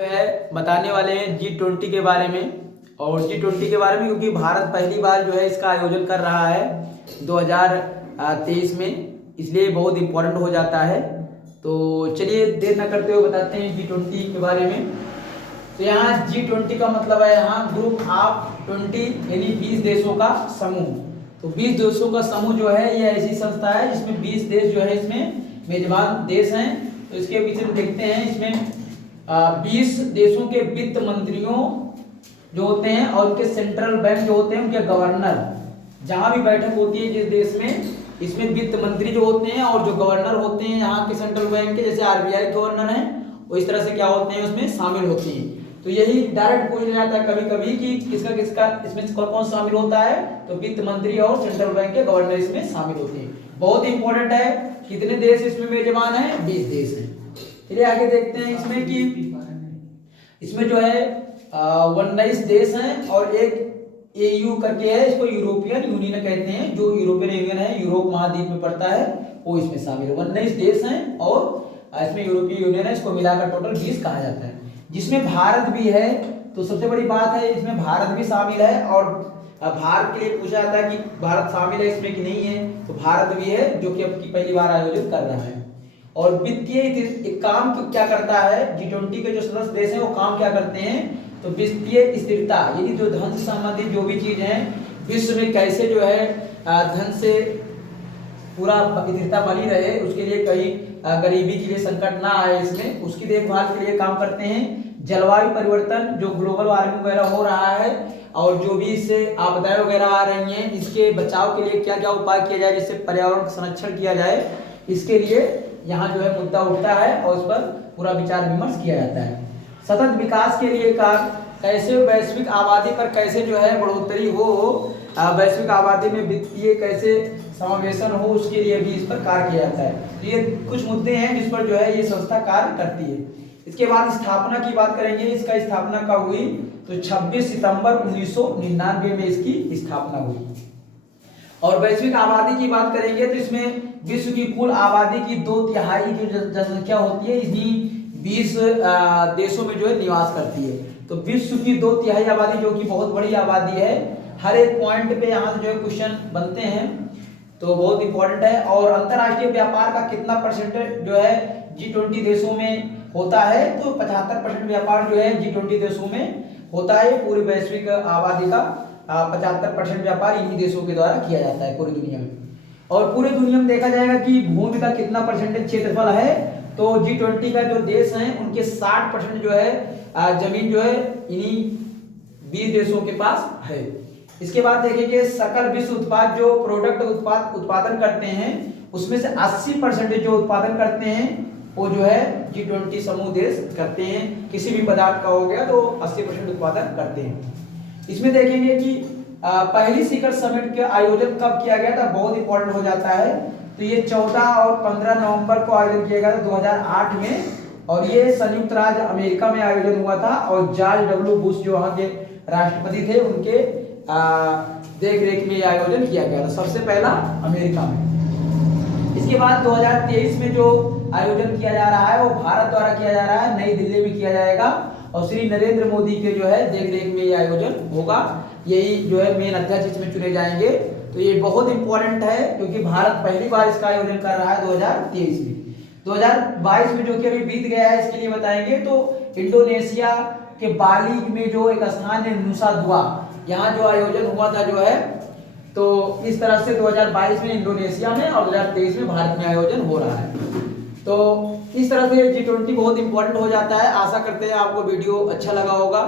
जो है बताने वाले हैं G20 के बारे में। और G20 के बारे में क्योंकि भारत पहली बार जो है इसका आयोजन कर रहा है 2023 में, इसलिए बहुत इम्पोर्टेंट हो जाता है। तो चलिए देर न करते हुए बताते हैं G20 के बारे में। तो यहाँ G20 का मतलब है यहाँ ग्रुप ऑफ 20 यानी 20 देशों का समूह। तो 20 देशों का समूह जो है ये ऐसी संस्था है जिसमें 20 देश जो है इसमें मेजबान देश हैं। तो इसके पीछे देखते हैं इसमें 20 देशों के वित्त मंत्रियों जो होते हैं और उनके सेंट्रल बैंक जो होते हैं उनके गवर्नर, जहां भी बैठक होती है जिस देश में, इसमें वित्त मंत्री जो होते हैं और जो गवर्नर होते हैं यहाँ के सेंट्रल बैंक के, जैसे आरबीआई गवर्नर हैं, वो इस तरह से क्या होते हैं उसमें शामिल होती हैं। तो यही डायरेक्ट पूछ जाता है कभी कभी कि किसका किसका इसमें कौन कौन शामिल होता है, तो वित्त मंत्री और सेंट्रल बैंक के गवर्नर इसमें शामिल होते हैं। बहुत इंपॉर्टेंट है। कितने देश इसमें मेजबान है? 20 देश हैं। चलिए आगे देखते हैं इसमें कि इसमें जो है 19 देश हैं और एक एयू करके है, इसको यूरोपियन यूनियन कहते हैं। जो यूरोपियन यूनियन है यूरोप महाद्वीप में पड़ता है वो इसमें शामिल है। 19 देश हैं और इसमें यूरोपीय यूनियन है, इसको मिलाकर टोटल 20 कहा जाता है, जिसमें भारत भी है। तो सबसे बड़ी बात है इसमें भारत भी शामिल है। और भारत के लिए पूछा जाता है कि भारत शामिल है इसमें कि नहीं है, तो भारत भी है जो कि अब की पहली बार आयोजित कर रहा है। और वित्तीय काम क्या करता है, G20 के जो सदस्य देश हैं वो काम क्या करते हैं, तो वित्तीय स्थिरता यानी जो धन से संबंधित जो भी चीज है विश्व में कैसे जो है धन से पूरा स्थिरता बनी रहे, उसके लिए कहीं गरीबी के लिए संकट ना आए इसमें, उसकी देखभाल के लिए काम करते हैं। जलवायु परिवर्तन जो ग्लोबल वार्मिंग वगैरह हो रहा है और जो भी इससे आपदाएं वगैरह आ रही हैं, इसके बचाव के लिए क्या क्या उपाय किया जाए जिससे पर्यावरण का संरक्षण किया जाए, इसके लिए यहाँ जो है मुद्दा उठता है और उस पर पूरा विचार विमर्श किया जाता है। सतत विकास के लिए कैसे वैश्विक आबादी पर कैसे जो है बढ़ोतरी हो, वैश्विक आबादी में वित्तीय कैसे समावेशन हो, उसके लिए भी इस पर कार्य किया जाता है। तो ये कुछ मुद्दे हैं जिस पर जो है ये संस्था कार्य करती है। इसके बाद स्थापना की बात करेंगे। इसका स्थापना कब हुई, तो 26 सितंबर 1999 में इसकी स्थापना हुई। और वैश्विक आबादी की बात करेंगे तो इसमें विश्व की कुल आबादी की 2/3 जो जनसंख्या होती है इन्हीं 20 देशों में जो है निवास करती है। तो विश्व की 2/3 आबादी जो कि बहुत बड़ी आबादी है, हर एक पॉइंट पे यहाँ से जो है क्वेश्चन बनते हैं, तो बहुत इंपॉर्टेंट है। और अंतरराष्ट्रीय व्यापार का कितना परसेंटेज जो है G20 देशों में होता है, तो 75% व्यापार जो है G20 देशों में होता है। पूरी वैश्विक आबादी का 75% व्यापार इन्हीं देशों के द्वारा किया जाता है पूरी दुनिया में। और पूरी दुनिया में देखा जाएगा कि भूमि का कितना परसेंटेज क्षेत्रफल है, तो G20 का जो देश हैं उनके 60% जो है जमीन जो है इन्हीं 20 देशों के पास है। इसके बाद देखेंगे सकल विश्व उत्पाद जो प्रोडक्ट उत्पादन करते हैं उसमें से 80% जो उत्पादन करते हैं वो जो है G20 समूह देश करते हैं। किसी भी पदार्थ का हो गया तो 80% उत्पादन करते हैं। इसमें देखेंगे कि पहली शिखर समिट के आयोजन कब किया गया था, बहुत इंपॉर्टेंट हो जाता है। तो ये 14 और 15 नवंबर को आयोजन किया गया था 2008 में, और ये संयुक्त राज्य अमेरिका में आयोजन हुआ था। और जॉर्ज डब्ल्यू बुश जो वहाँ के राष्ट्रपति थे उनके देख रेख में आयोजन किया गया था सबसे पहला अमेरिका में। इसके बाद 2023 में जो आयोजन किया जा रहा है वो भारत द्वारा किया जा रहा है, नई दिल्ली में किया जाएगा और श्री नरेंद्र मोदी के जो है देख रेख में ये आयोजन होगा। यही जो है मेन अध्यक्ष इसमें चुने जाएंगे। तो ये बहुत इंपॉर्टेंट है क्योंकि भारत पहली बार इसका आयोजन कर रहा है 2023 में। 2022 में जो कि अभी बीत गया है इसके लिए बताएंगे। तो इंडोनेशिया के बाली में जो एक स्थान है नुसा दुआ, यहाँ जो आयोजन हुआ था जो है, तो इस तरह से 2022 में इंडोनेशिया में और 2023 में भारत में आयोजन हो रहा है। तो इस तरह से G20 बहुत इंपॉर्टेंट हो जाता है। आशा करते हैं आपको वीडियो अच्छा लगा होगा।